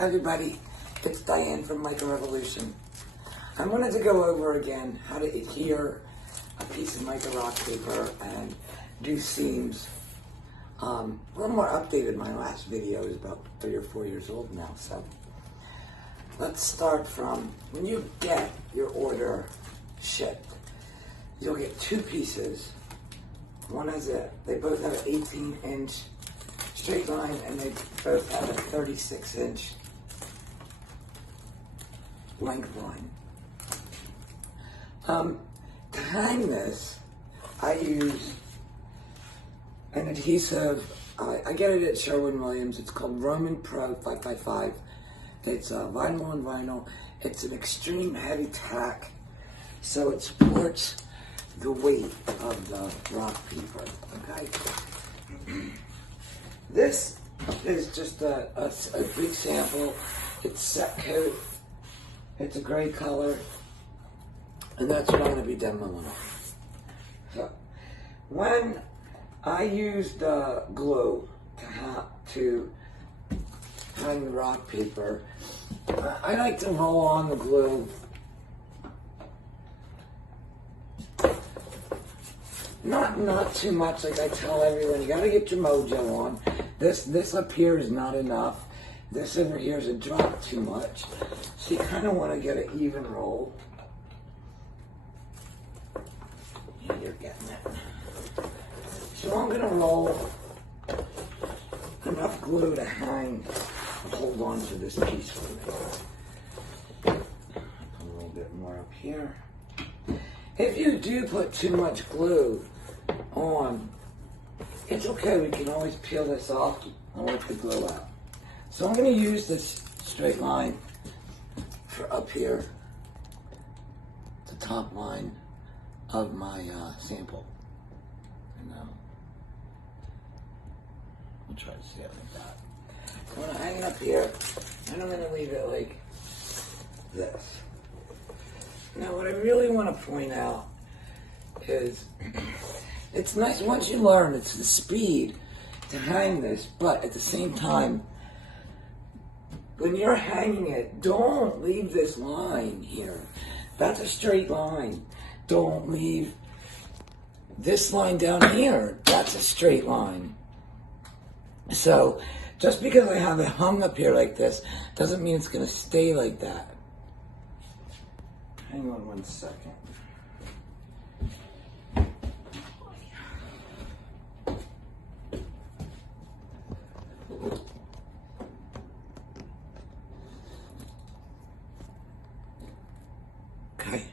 Hi everybody, it's Diane from Mica Revolution. I wanted to go over again how to adhere a piece of Mica Rock paper and do seams. A little more updated. My last video is about 3 or 4 years old now, so let's start from when you get your order shipped. You'll get 2 pieces. One has they both have an 18-inch straight line and they both have a 36-inch length line. To hang this, I use an adhesive. I get it at Sherwin-Williams. It's called Roman Pro 555. It's vinyl on vinyl. It's an extreme heavy tack, so it supports the weight of the rock paper. Okay. This is just a big sample. It's set coat. It's a gray color, and that's what I'm going to be demoing on. So, when I used glue to hang the rock paper, I like to roll on the glue not too much. Like I tell everyone, you got to get your mojo on. This up here is not enough. This over here is a drop too much. So you kind of want to get an even roll. Yeah, you're getting it. So I'm going to roll enough glue to hang and hold on to this piece for me. Put a little bit more up here. If you do put too much glue on, it's okay. We can always peel this off and work the glue out. So I'm going to use this straight line for up here, the top line of my sample. And we'll try to see it like that. So I'm going to hang it up here, and I'm going to leave it like this. Now what I really want to point out is it's nice once you learn, it's the speed to hang this, but at the same time, when you're hanging it, don't leave this line here. That's a straight line. Don't leave this line down here. That's a straight line. So just because I have it hung up here like this doesn't mean it's going to stay like that. Hang on 1 second. Okay.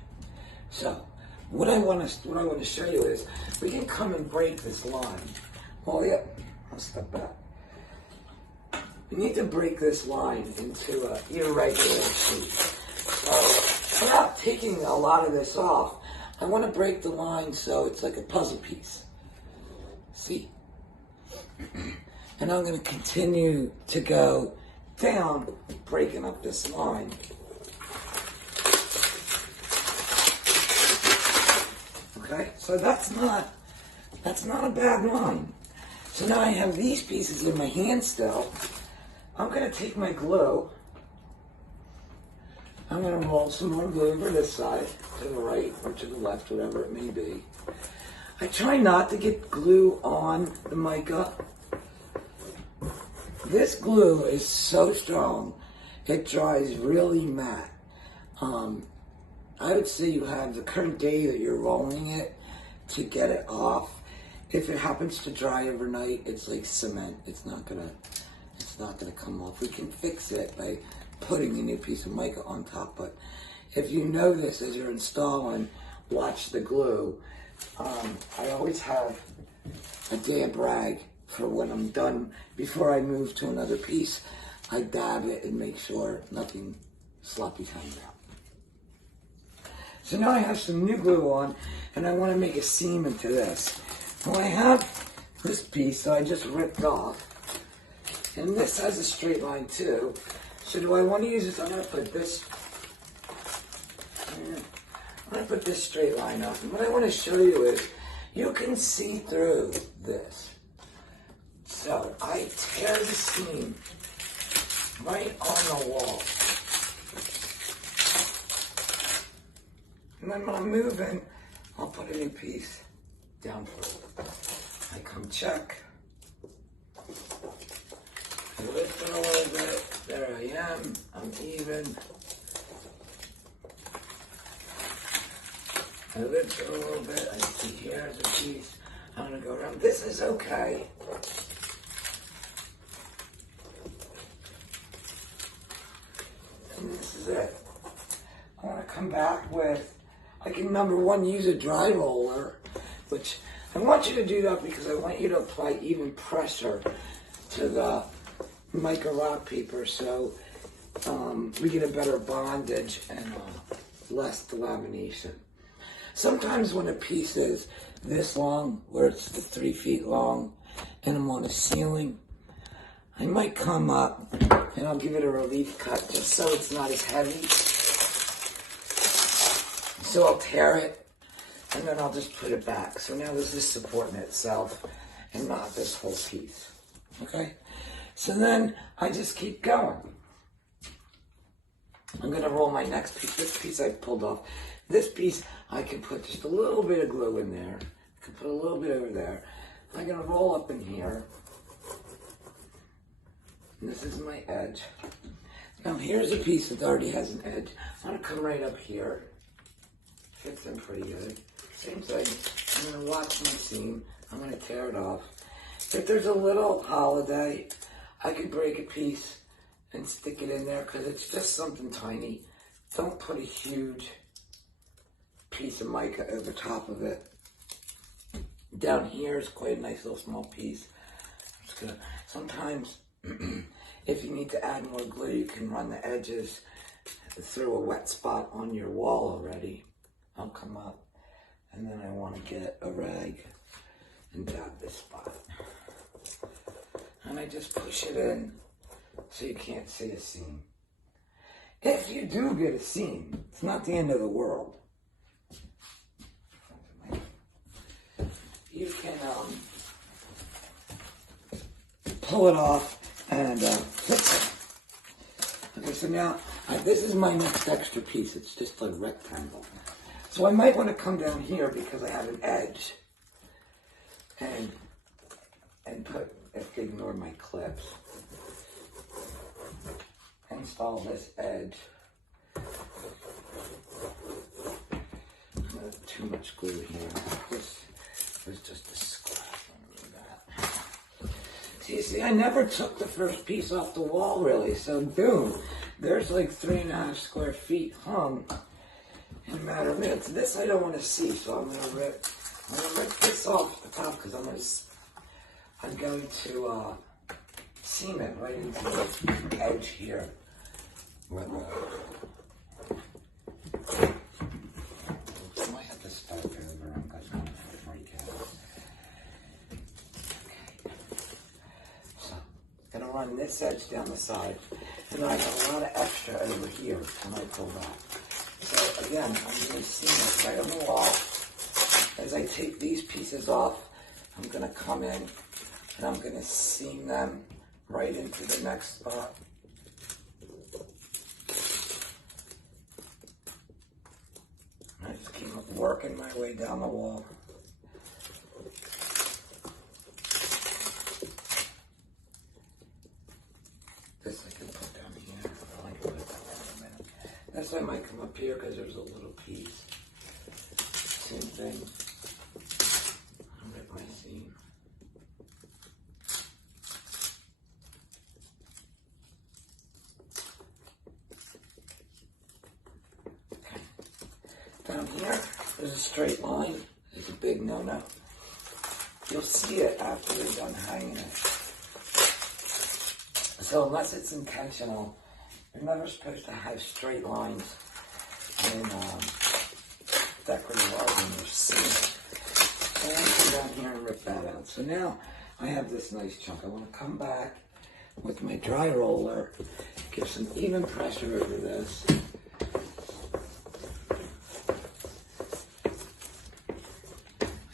So what I want to show you is we can come and break this line. Oh yeah, I'll step back. We need to break this line into an irregular shape. So without taking a lot of this off, I want to break the line so it's like a puzzle piece. See? And I'm going to continue to go down, breaking up this line. Okay, so that's not a bad line. So now I have these pieces in my hand still. I'm going to take my glue. I'm going to roll some more glue over this side, to the right or to the left, whatever it may be. I try not to get glue on the mica. This glue is so strong, it dries really matte. I would say you have the current day that you're rolling it to get it off. If it happens to dry overnight, it's like cement. It's not gonna come off. We can fix it by putting a new piece of mica on top, but if you know this as you're installing, watch the glue. I always have a damp rag for when I'm done. Before I move to another piece, I dab it and make sure nothing sloppy comes out. So now I have some new glue on, and I want to make a seam into this. Well, I have this piece, so I just ripped off. And this has a straight line too. So do I want to use this? I'm going to put this straight line up. And what I want to show you is you can see through this. So I tear the seam right on the wall. And then when I'm moving, I'll put a new piece down through. I come check. I lift it a little bit. There I am. I'm even. I lift it a little bit. I see here's a piece. I'm going to go around. This is okay. And this is it. I want to come back with, I can, number one, use a dry roller, which I want you to do that because I want you to apply even pressure to the Mica Rock paper so we get a better bondage and less delamination. Sometimes when a piece is this long, where it's the 3 feet long, and I'm on a ceiling, I might come up and I'll give it a relief cut just so it's not as heavy. So I'll tear it and then I'll just put it back. So now this is supporting itself and not this whole piece. Okay? So then I just keep going. I'm going to roll my next piece. This piece I pulled off. This piece I can put just a little bit of glue in there. I can put a little bit over there. I'm going to roll up in here. And this is my edge. Now here's a piece that already has an edge. I'm going to come right up here. Fits in pretty good. Same thing. I'm going to watch my seam. I'm going to tear it off. If there's a little holiday, I could break a piece and stick it in there because it's just something tiny. Don't put a huge piece of mica over top of it. Down here is quite a nice little small piece. I'm just gonna, sometimes if you need to add more glue, you can run the edges through a wet spot on your wall already. I'll come up and then I want to get a rag and dab this spot. And I just push it in so you can't see a seam. If you do get a seam, it's not the end of the world. You can pull it off and fix it. Okay, so now this is my next extra piece. It's just a rectangle. So I might want to come down here because I have an edge and put, if you ignore my clips, install this edge. Too much glue here. This is just a scratch. See, I never took the first piece off the wall really, so boom, there's like 3.5 square feet hung in a matter of minutes. This I don't want to see, so I'm gonna rip this off the top because I'm going to seam it right into the edge here. I might have to start over. I'm going to freak out. Okay. So, I'm going to run this edge down the side, and then I got a lot of extra over here when I pull back. So again, I'm going to seam it right on the wall. As I take these pieces off, I'm going to come in and I'm going to seam them right into the next spot. I just keep working my way down the wall. This I can put down here. I can put that down in a minute. This I might come up here because there's a little piece. Same thing. I'll rip my seam. Down here, there's a straight line. It's a big no-no. You'll see it after they're done hanging it. So unless it's intentional, you're never supposed to have straight lines in decorative art when you're seeing it. And I come down here and rip that out. So now I have this nice chunk. I want to come back with my dry roller, give some even pressure over this.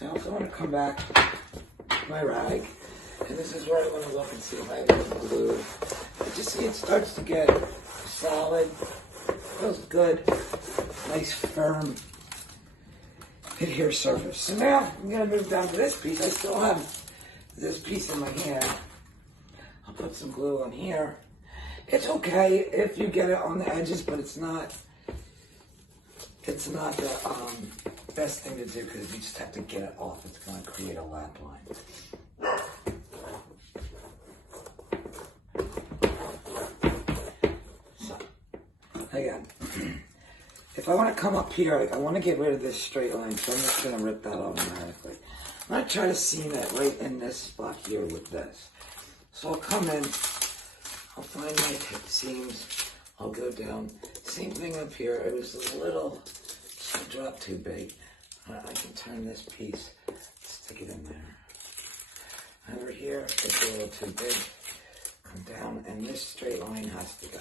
I also want to come back with my rag, and this is where I want to look and see if I have any glue. just see it starts to get solid, feels good, nice firm adhere surface. So now I'm gonna move down to this piece. I still have this piece in my hand. I'll put some glue on here. It's okay if you get it on the edges, but it's not the best thing to do because you just have to get it off. It's going to create a lap line. So, again, if I want to come up here, I want to get rid of this straight line, so I'm just going to rip that automatically. I'm going to try to seam it right in this spot here with this. So I'll come in, I'll find my seams, I'll go down. Same thing up here, it was a little, just drop too big. I can turn this piece, stick it in there. Over here, it's a little too big. Come down, and this straight line has to go.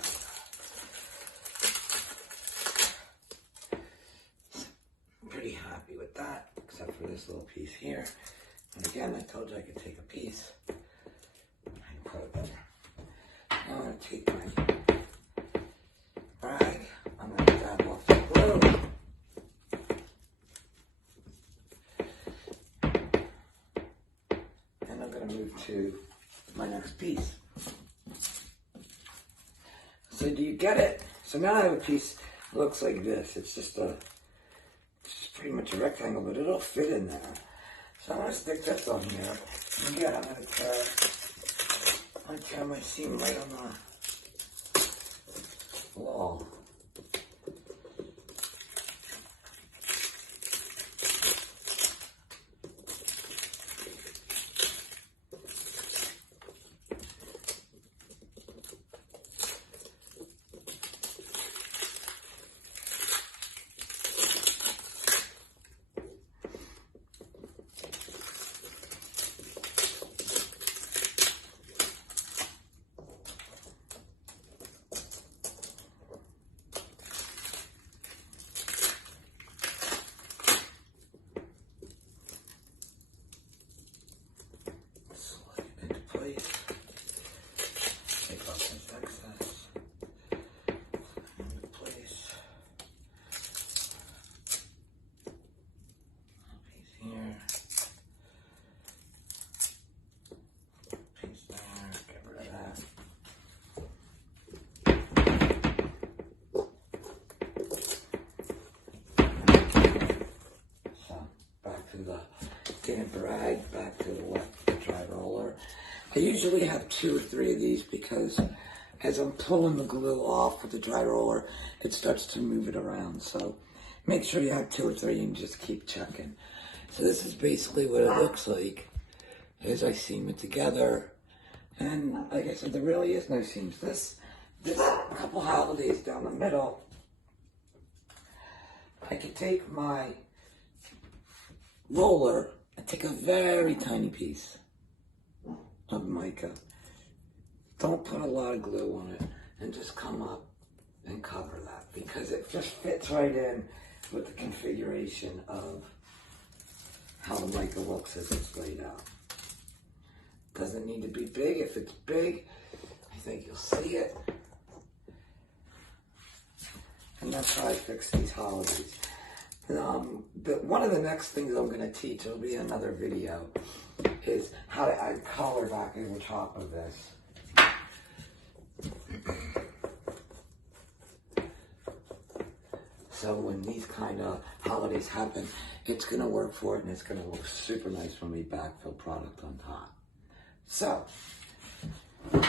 I'm pretty happy with that, except for this little piece here. And again, I told you I could take a piece and put it there. I'm going to take my rag, I'm going to dab off the glue. And I'm going to move to my next piece. So do you get it? So now I have a piece that looks like this. It's just pretty much a rectangle, but it'll fit in there. So I'm going to stick this on here. And again, I'm going to tear my seam right on the wall. Brag back to the dry roller. I usually have 2 or 3 of these because as I'm pulling the glue off with the dry roller, it starts to move it around. So make sure you have 2 or 3 and just keep checking. So this is basically what it looks like as I seam it together. And like I said, there really is no seams. This couple holidays down the middle, I could take my roller and take a very tiny piece of mica. Don't put a lot of glue on it and just come up and cover that because it just fits right in with the configuration of how the mica looks as it's laid out. Doesn't need to be big. If it's big, I think you'll see it. And that's how I fix these holidays. One of the next things I'm going to teach, it'll be another video, is how to add color back over top of this. So when these kind of holidays happen, it's going to work for it and it's going to look super nice when we backfill product on top. So, I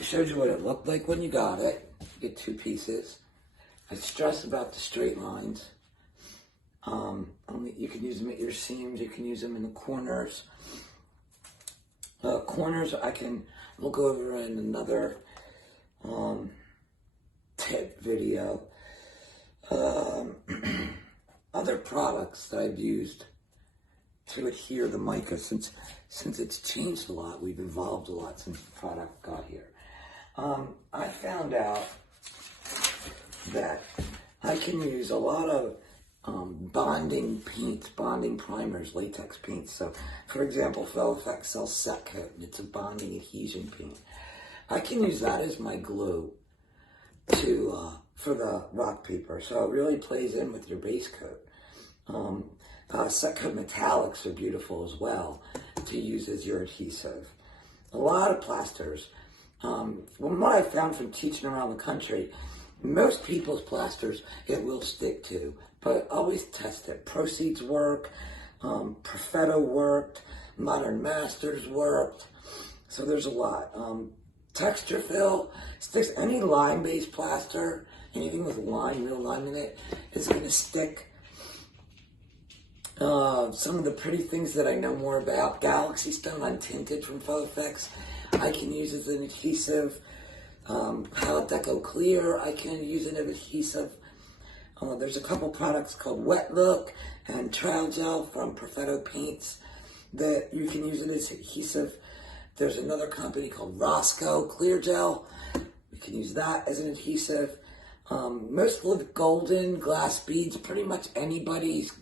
showed you what it looked like when you got it. You get 2 pieces. I stress about the straight lines. You can use them at your seams. You can use them in the corners. Corners, we'll go over in another tip video. Other products that I've used to adhere the mica, since it's changed a lot, we've evolved a lot since the product got here. I found out that I can use a lot of bonding paints, bonding primers, latex paints. So, for example, Faux Effects sells Set Coat, and it's a bonding adhesion paint. I can use that as my glue for the rock paper, so it really plays in with your base coat. Set Coat metallics are beautiful as well to use as your adhesive. A lot of plasters. From what I found from teaching around the country, most people's plasters it will stick to, but always test it. Proceeds work, Perfetto worked, Modern Masters worked, so there's a lot. Texture fill sticks. Any lime-based plaster, anything with lime, real lime in it, is going to stick. Some of the pretty things that I know more about, Galaxy Stone Untinted from Faux Effects, I can use as an adhesive. Palette Deco Clear, I can use it as adhesive. There's a couple products called Wet Look and Trial Gel from Perfetto Paints that you can use it as adhesive. There's another company called Roscoe Clear Gel. You can use that as an adhesive. Most Live Golden glass beads, pretty much anybody's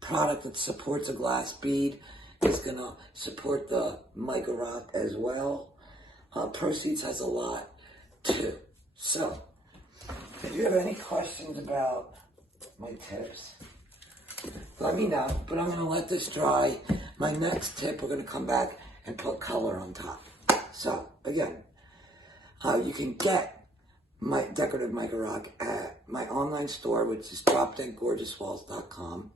product that supports a glass bead is going to support the Mica Rock as well. Proceeds has a lot too. So, if you have any questions about my tips, let me know. But I'm going to let this dry. My next tip, we're going to come back and put color on top. So, again, you can get my Decorative Mica Rock at my online store, which is dropdeadgorgeouswalls.com.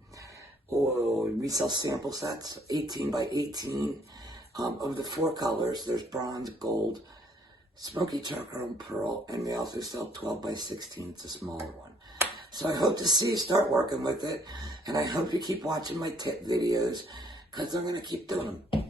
Or we sell sample sets, 18 by 18, of the 4 colors. There's bronze, gold, smoky charcoal, and pearl, and we also sell 12 by 16. It's a smaller one. So I hope to see you start working with it, and I hope you keep watching my tip videos, because I'm going to keep doing them.